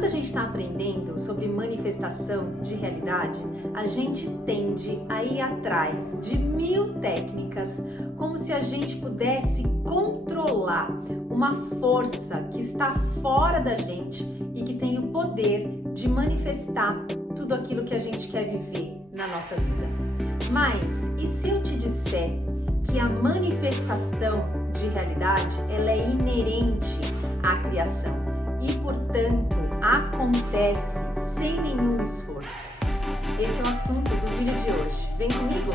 Quando a gente está aprendendo sobre manifestação de realidade, a gente tende a ir atrás de 1000 técnicas, como se a gente pudesse controlar uma força que está fora da gente e que tem o poder de manifestar tudo aquilo que a gente quer viver na nossa vida. Mas e se eu te disser que a manifestação de realidade ela é inerente à criação e, portanto, acontece sem nenhum esforço? Esse é o assunto do vídeo de hoje. Vem comigo?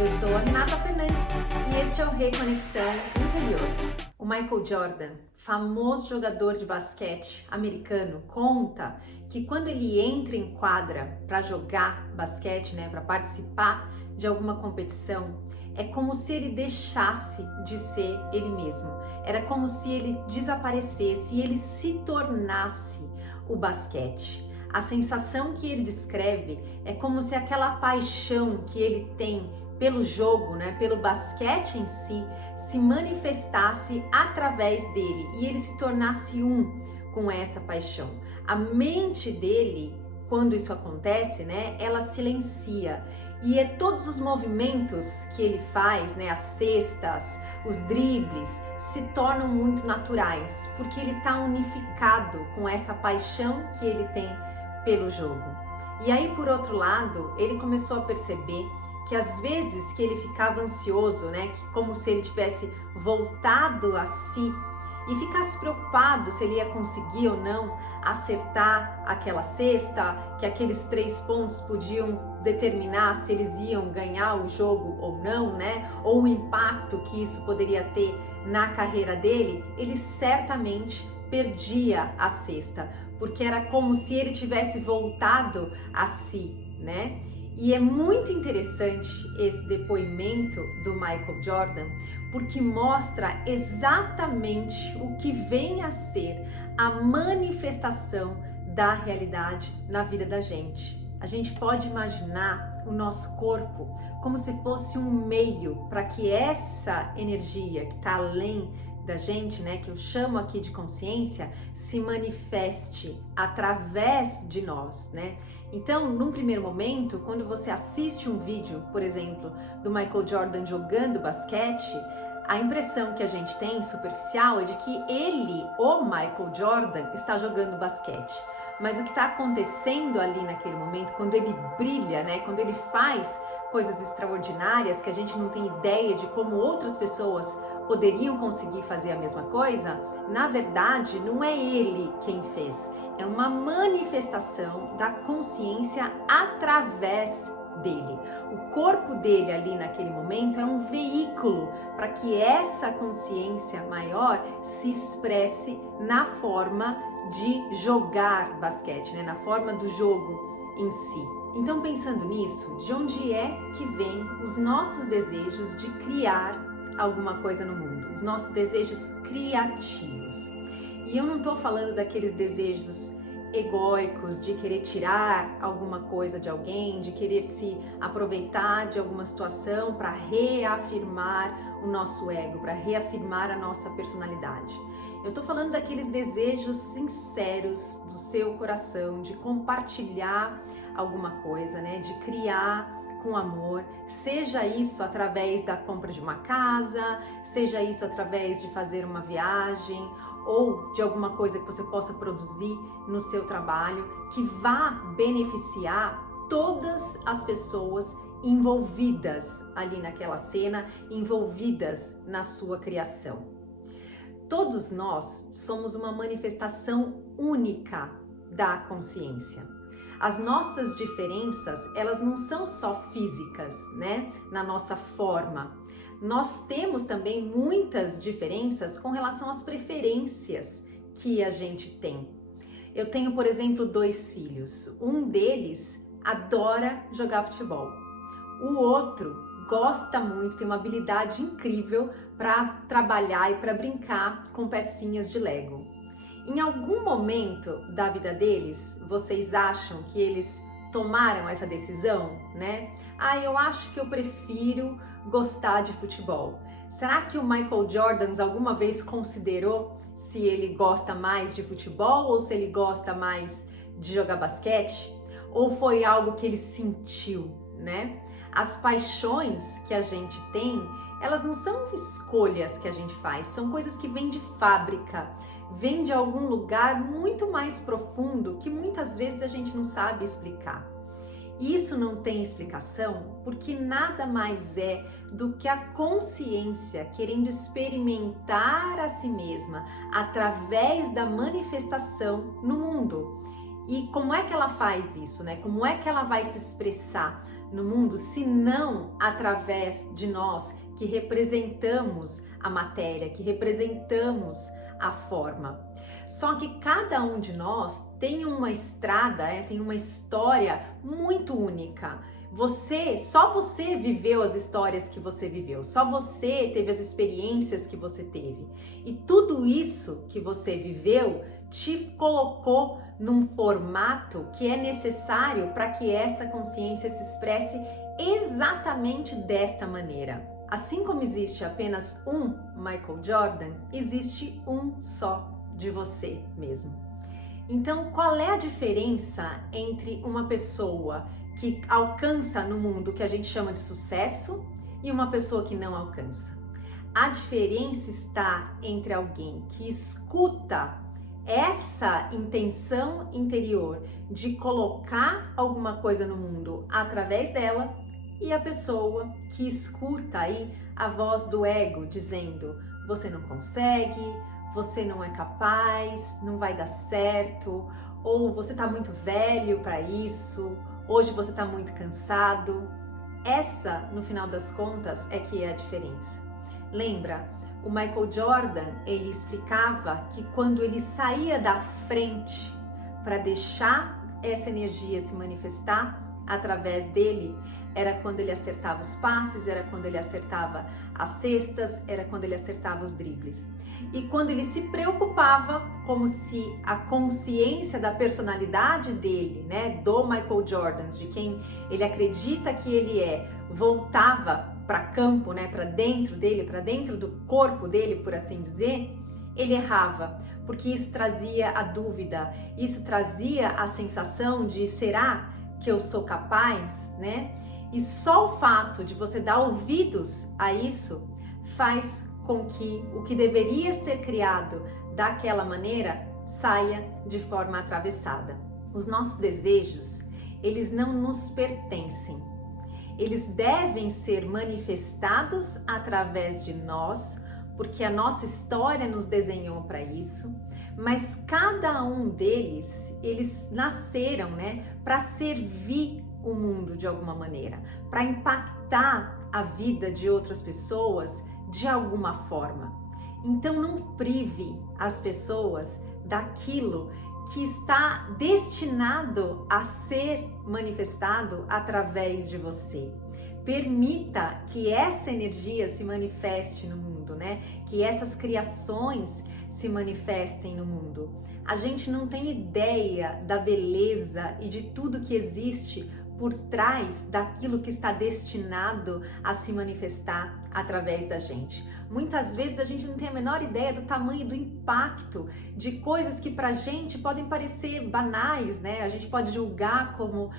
Eu sou a Renata Fernandes e este é o Reconexão Interior. O Michael Jordan, famoso jogador de basquete americano, conta que quando ele entra em quadra para jogar basquete, para participar de alguma competição, é como se ele deixasse de ser ele mesmo. Era como se ele desaparecesse e ele se tornasse o basquete. A sensação que ele descreve é como se aquela paixão que ele tem pelo jogo, pelo basquete em si, se manifestasse através dele e ele se tornasse um com essa paixão. A mente dele, quando isso acontece, ela silencia e todos os movimentos que ele faz, as cestas, os dribles, se tornam muito naturais, porque ele está unificado com essa paixão que ele tem pelo jogo. E aí, por outro lado, ele começou a perceber que às vezes que ele ficava ansioso, como se ele tivesse voltado a si e ficasse preocupado se ele ia conseguir ou não acertar aquela cesta, que aqueles 3 pontos podiam determinar se eles iam ganhar o jogo ou não, ou o impacto que isso poderia ter na carreira dele, ele certamente perdia a cesta, porque era como se ele tivesse voltado a si, E é muito interessante esse depoimento do Michael Jordan, porque mostra exatamente o que vem a ser a manifestação da realidade na vida da gente. A gente pode imaginar o nosso corpo como se fosse um meio para que essa energia que está além da gente, que eu chamo aqui de consciência, se manifeste através de nós, Então, num primeiro momento, quando você assiste um vídeo, por exemplo, do Michael Jordan jogando basquete, a impressão que a gente tem, superficial, é de que ele, o Michael Jordan, está jogando basquete. Mas o que está acontecendo ali naquele momento, quando ele brilha, quando ele faz coisas extraordinárias que a gente não tem ideia de como outras pessoas poderiam conseguir fazer a mesma coisa, na verdade não é ele quem fez, é uma manifestação da consciência através dele. O corpo dele ali naquele momento é um veículo para que essa consciência maior se expresse na forma de jogar basquete, na forma do jogo em si. Então, pensando nisso, de onde é que vem os nossos desejos de criar alguma coisa no mundo, os nossos desejos criativos? E eu não estou falando daqueles desejos egóicos de querer tirar alguma coisa de alguém, de querer se aproveitar de alguma situação para reafirmar o nosso ego, para reafirmar a nossa personalidade. Eu estou falando daqueles desejos sinceros do seu coração, de compartilhar alguma coisa, de criar com amor, seja isso através da compra de uma casa, seja isso através de fazer uma viagem ou de alguma coisa que você possa produzir no seu trabalho, que vá beneficiar todas as pessoas envolvidas ali naquela cena, envolvidas na sua criação. Todos nós somos uma manifestação única da consciência. As nossas diferenças, elas não são só físicas, na nossa forma. Nós temos também muitas diferenças com relação às preferências que a gente tem. Eu tenho, por exemplo, 2 filhos. Um deles adora jogar futebol. O outro gosta muito, tem uma habilidade incrível para trabalhar e para brincar com pecinhas de Lego. Em algum momento da vida deles, vocês acham que eles tomaram essa decisão, eu acho que eu prefiro gostar de futebol. Será que o Michael Jordan alguma vez considerou se ele gosta mais de futebol ou se ele gosta mais de jogar basquete? Ou foi algo que ele sentiu, né? As paixões que a gente tem, elas não são escolhas que a gente faz, são coisas que vêm de fábrica, vêm de algum lugar muito mais profundo que muitas vezes a gente não sabe explicar. E isso não tem explicação porque nada mais é do que a consciência querendo experimentar a si mesma através da manifestação no mundo. E como é que ela faz isso, né? Como é que ela vai se expressar no mundo, se não através de nós que representamos a matéria, que representamos a forma. Só que cada um de nós tem uma estrada, tem uma história muito única. Só você viveu as histórias que você viveu, só você teve as experiências que você teve. E tudo isso que você viveu te colocou num formato que é necessário para que essa consciência se expresse exatamente desta maneira. Assim como existe apenas um Michael Jordan, existe um só de você mesmo. Então, qual é a diferença entre uma pessoa que alcança no mundo o que a gente chama de sucesso e uma pessoa que não alcança? A diferença está entre alguém que escuta essa intenção interior de colocar alguma coisa no mundo através dela e a pessoa que escuta aí a voz do ego dizendo: você não consegue, você não é capaz, não vai dar certo, ou você está muito velho para isso, hoje você está muito cansado. Essa, no final das contas, é que é a diferença. Lembra? O Michael Jordan, ele explicava que quando ele saía da frente para deixar essa energia se manifestar através dele, era quando ele acertava os passes, era quando ele acertava as cestas, era quando ele acertava os dribles. E quando ele se preocupava, como se a consciência da personalidade dele, né, do Michael Jordan, de quem ele acredita que ele é, voltava para campo, né, para dentro dele, para dentro do corpo dele, por assim dizer, ele errava, porque isso trazia a dúvida, isso trazia a sensação de: será que eu sou capaz, né? E só o fato de você dar ouvidos a isso faz com que o que deveria ser criado daquela maneira saia de forma atravessada. Os nossos desejos, eles não nos pertencem. Eles devem ser manifestados através de nós, porque a nossa história nos desenhou para isso, mas cada um deles, eles nasceram, né, para servir o mundo de alguma maneira, para impactar a vida de outras pessoas de alguma forma. Então não prive as pessoas daquilo que está destinado a ser manifestado através de você. Permita que essa energia se manifeste no mundo, né? Que essas criações se manifestem no mundo. A gente não tem ideia da beleza e de tudo que existe por trás daquilo que está destinado a se manifestar através da gente. Muitas vezes a gente não tem a menor ideia do tamanho do impacto de coisas que pra gente podem parecer banais, né? A gente pode julgar como: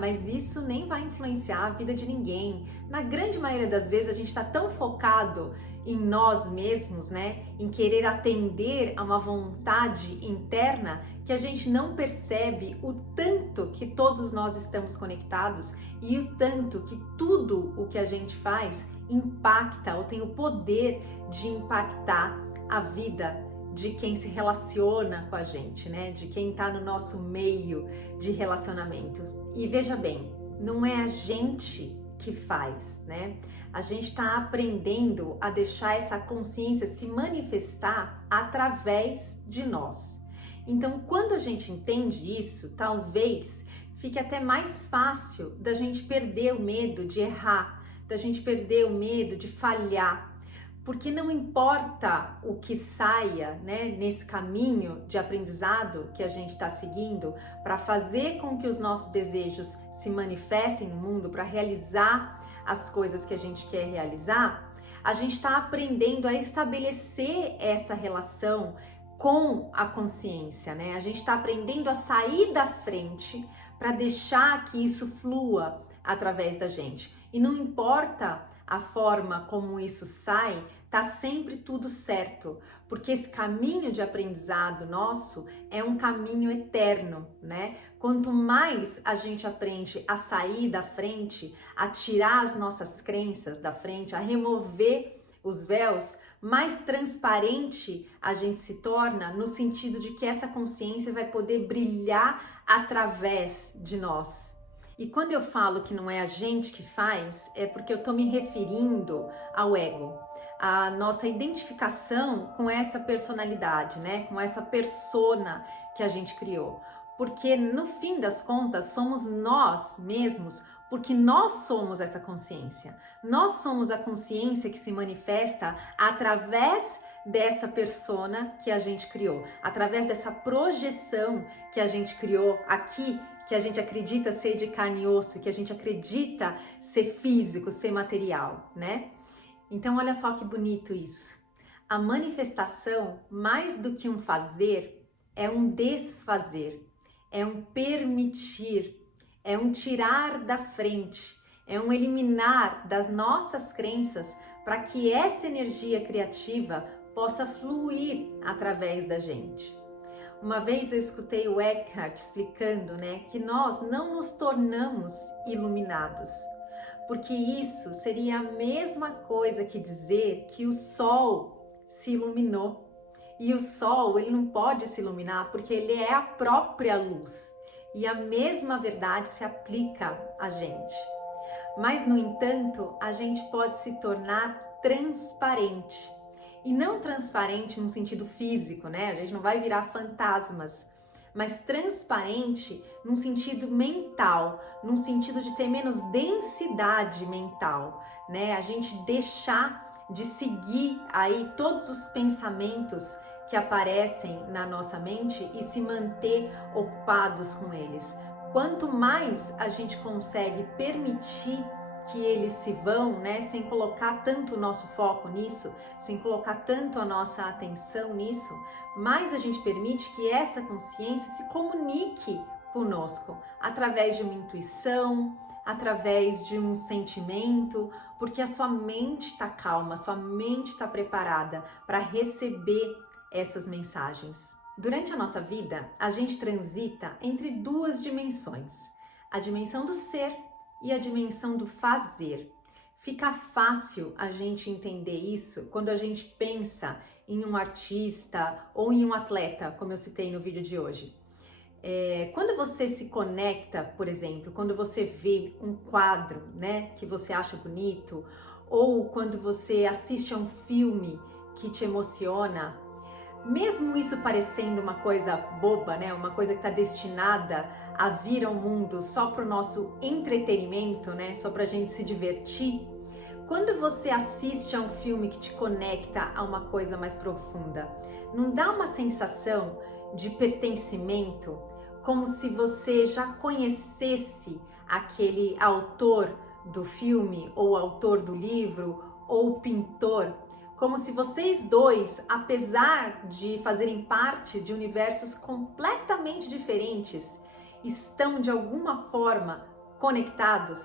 mas isso nem vai influenciar a vida de ninguém. Na grande maioria das vezes a gente está tão focado em nós mesmos, né? Em querer atender a uma vontade interna que a gente não percebe o tanto que todos nós estamos conectados e o tanto que tudo o que a gente faz impacta ou tem o poder de impactar a vida de quem se relaciona com a gente, né? De quem está no nosso meio de relacionamento. E veja bem, não é a gente que faz, né? A gente está aprendendo a deixar essa consciência se manifestar através de nós. Então, quando a gente entende isso, talvez fique até mais fácil da gente perder o medo de errar, da gente perder o medo de falhar, porque não importa o que saia, né, nesse caminho de aprendizado que a gente está seguindo para fazer com que os nossos desejos se manifestem no mundo, para realizar as coisas que a gente quer realizar, a gente está aprendendo a estabelecer essa relação com a consciência, né? A gente está aprendendo a sair da frente para deixar que isso flua através da gente. E não importa a forma como isso sai, tá sempre tudo certo, porque esse caminho de aprendizado nosso é um caminho eterno, né? Quanto mais a gente aprende a sair da frente, a tirar as nossas crenças da frente, a remover os véus, mais transparente a gente se torna, no sentido de que essa consciência vai poder brilhar através de nós. E quando eu falo que não é a gente que faz, é porque eu estou me referindo ao ego, a nossa identificação com essa personalidade, né? Com essa persona que a gente criou. Porque no fim das contas somos nós mesmos, porque nós somos essa consciência. Nós somos a consciência que se manifesta através dessa persona que a gente criou, através dessa projeção que a gente criou aqui, que a gente acredita ser de carne e osso, que a gente acredita ser físico, ser material, né? Então olha só que bonito isso. A manifestação, mais do que um fazer, é um desfazer, é um permitir, é um tirar da frente, é um eliminar das nossas crenças para que essa energia criativa possa fluir através da gente. Uma vez eu escutei o Eckhart explicando, né, que nós não nos tornamos iluminados, porque isso seria a mesma coisa que dizer que o sol se iluminou. E o sol, ele não pode se iluminar porque ele é a própria luz. E a mesma verdade se aplica a gente. Mas, no entanto, a gente pode se tornar transparente. E não transparente no sentido físico, né? A gente não vai virar fantasmas, mas transparente num sentido mental, num sentido de ter menos densidade mental, né? A gente deixar de seguir aí todos os pensamentos que aparecem na nossa mente e se manter ocupados com eles. Quanto mais a gente consegue permitir que eles se vão, né, sem colocar tanto o nosso foco nisso, sem colocar tanto a nossa atenção nisso, mais a gente permite que essa consciência se comunique conosco através de uma intuição, através de um sentimento, porque a sua mente está calma, a sua mente está preparada para receber essas mensagens. Durante a nossa vida, a gente transita entre duas dimensões, a dimensão do ser e a dimensão do fazer. Fica fácil a gente entender isso quando a gente pensa em um artista ou em um atleta, como eu citei no vídeo de hoje. Quando você se conecta, por exemplo, quando você vê um quadro, né, que você acha bonito, ou quando você assiste a um filme que te emociona, mesmo isso parecendo uma coisa boba, né, uma coisa que está destinada a vir ao mundo só para o nosso entretenimento, né, só para a gente se divertir, quando você assiste a um filme que te conecta a uma coisa mais profunda, não dá uma sensação de pertencimento, como se você já conhecesse aquele autor do filme, ou autor do livro, ou pintor, como se vocês dois, apesar de fazerem parte de universos completamente diferentes, estão de alguma forma conectados?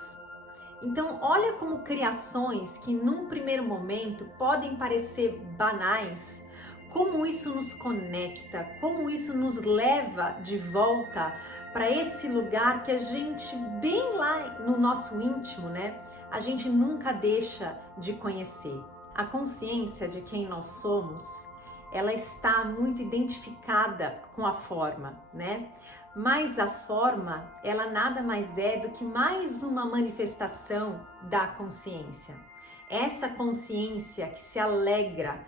Então, olha como criações que num primeiro momento podem parecer banais, como isso nos conecta, como isso nos leva de volta para esse lugar que a gente, bem lá no nosso íntimo, né, a gente nunca deixa de conhecer. A consciência de quem nós somos, ela está muito identificada com a forma, né? Mas a forma, ela nada mais é do que mais uma manifestação da consciência. Essa consciência que se alegra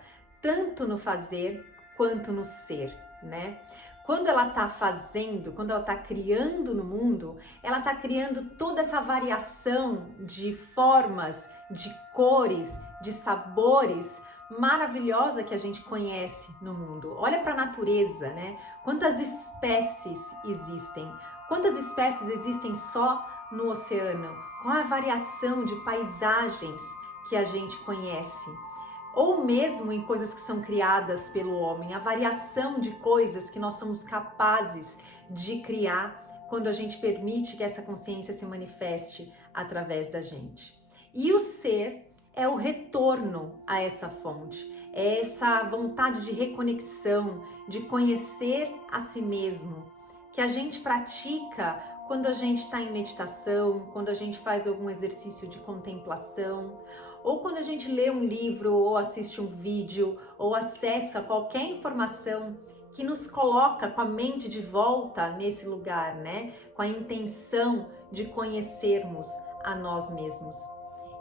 tanto no fazer quanto no ser, né? Quando ela está fazendo, quando ela está criando no mundo, ela está criando toda essa variação de formas, de cores, de sabores maravilhosa que a gente conhece no mundo. Olha para a natureza, né? Quantas espécies existem? Quantas espécies existem só no oceano? Qual a variação de paisagens que a gente conhece, ou mesmo em coisas que são criadas pelo homem, a variação de coisas que nós somos capazes de criar quando a gente permite que essa consciência se manifeste através da gente. E o ser é o retorno a essa fonte, é essa vontade de reconexão, de conhecer a si mesmo, que a gente pratica quando a gente está em meditação, quando a gente faz algum exercício de contemplação, ou quando a gente lê um livro, ou assiste um vídeo, ou acessa qualquer informação que nos coloca com a mente de volta nesse lugar, né? Com a intenção de conhecermos a nós mesmos.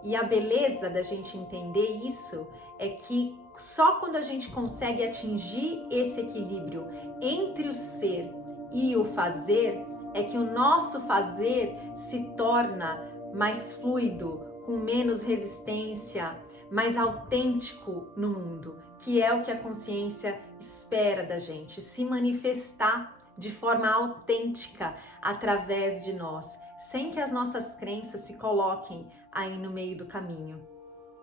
E a beleza da gente entender isso é que só quando a gente consegue atingir esse equilíbrio entre o ser e o fazer, é que o nosso fazer se torna mais fluido, com menos resistência, mais autêntico no mundo, que é o que a consciência espera da gente, se manifestar de forma autêntica através de nós, sem que as nossas crenças se coloquem aí no meio do caminho.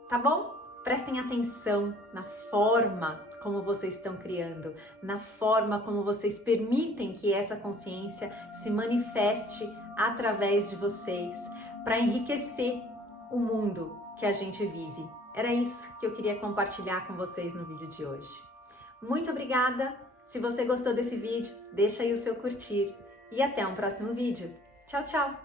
Tá bom? Prestem atenção na forma como vocês estão criando, na forma como vocês permitem que essa consciência se manifeste através de vocês, para enriquecer o mundo que a gente vive. Era isso que eu queria compartilhar com vocês no vídeo de hoje. Muito obrigada! Se você gostou desse vídeo, deixa aí o seu curtir e até um próximo vídeo. Tchau, tchau!